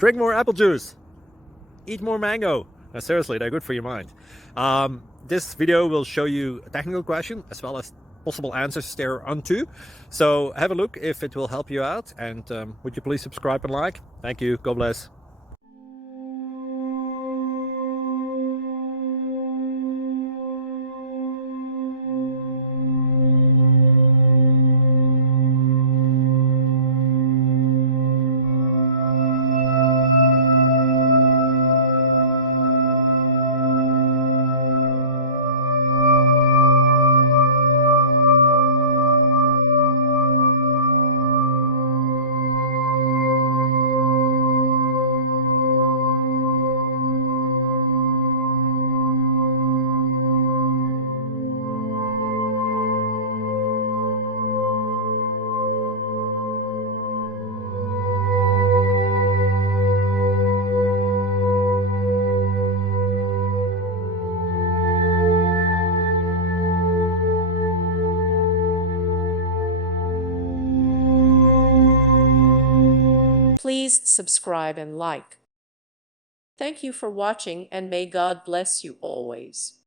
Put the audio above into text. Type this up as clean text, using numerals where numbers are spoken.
Drink more apple juice. Eat more mango. Seriously, they're good for your mind. This video will show you a technical question as well as possible answers thereunto. So have a look if it will help you out, and would you please subscribe and like? Thank you. God bless. Please subscribe and like. Thank you for watching, and may God bless you always.